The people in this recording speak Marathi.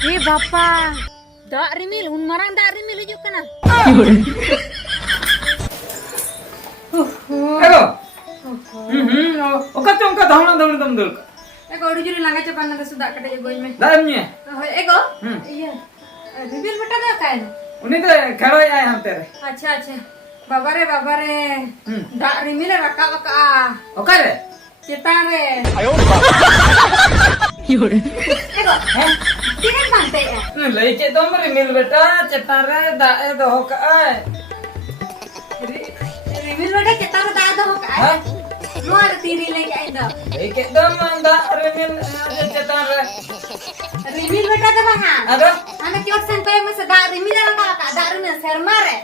Hei Bapak, dak rimil, marang dak rimil hijuk kana. Ego. Oka chongka dhamna dam dul. Ego udah jadi langgar cepat nanti sudah kada ego ini. Damnya. Ego, iya. Rimil beta dah kan? Uni to khelo ay ham tere. अच्छा अच्छा बाबा रे दा रिमिल रका बका Oka re. चिता रे Ayo. एगो हैं किने मानते हैं Lei ke dom rimil beta cetare da e doh ka ay. रिमिल बेटा चिता रे दा दो का नो आर तीरी लेके आई दो Lei ke dom da rimil cetare. रिमिल बेटा दे बहा Ado. आने क्यों सन पे में से दा रिमिल रका का दा रिमिल शर्मा रे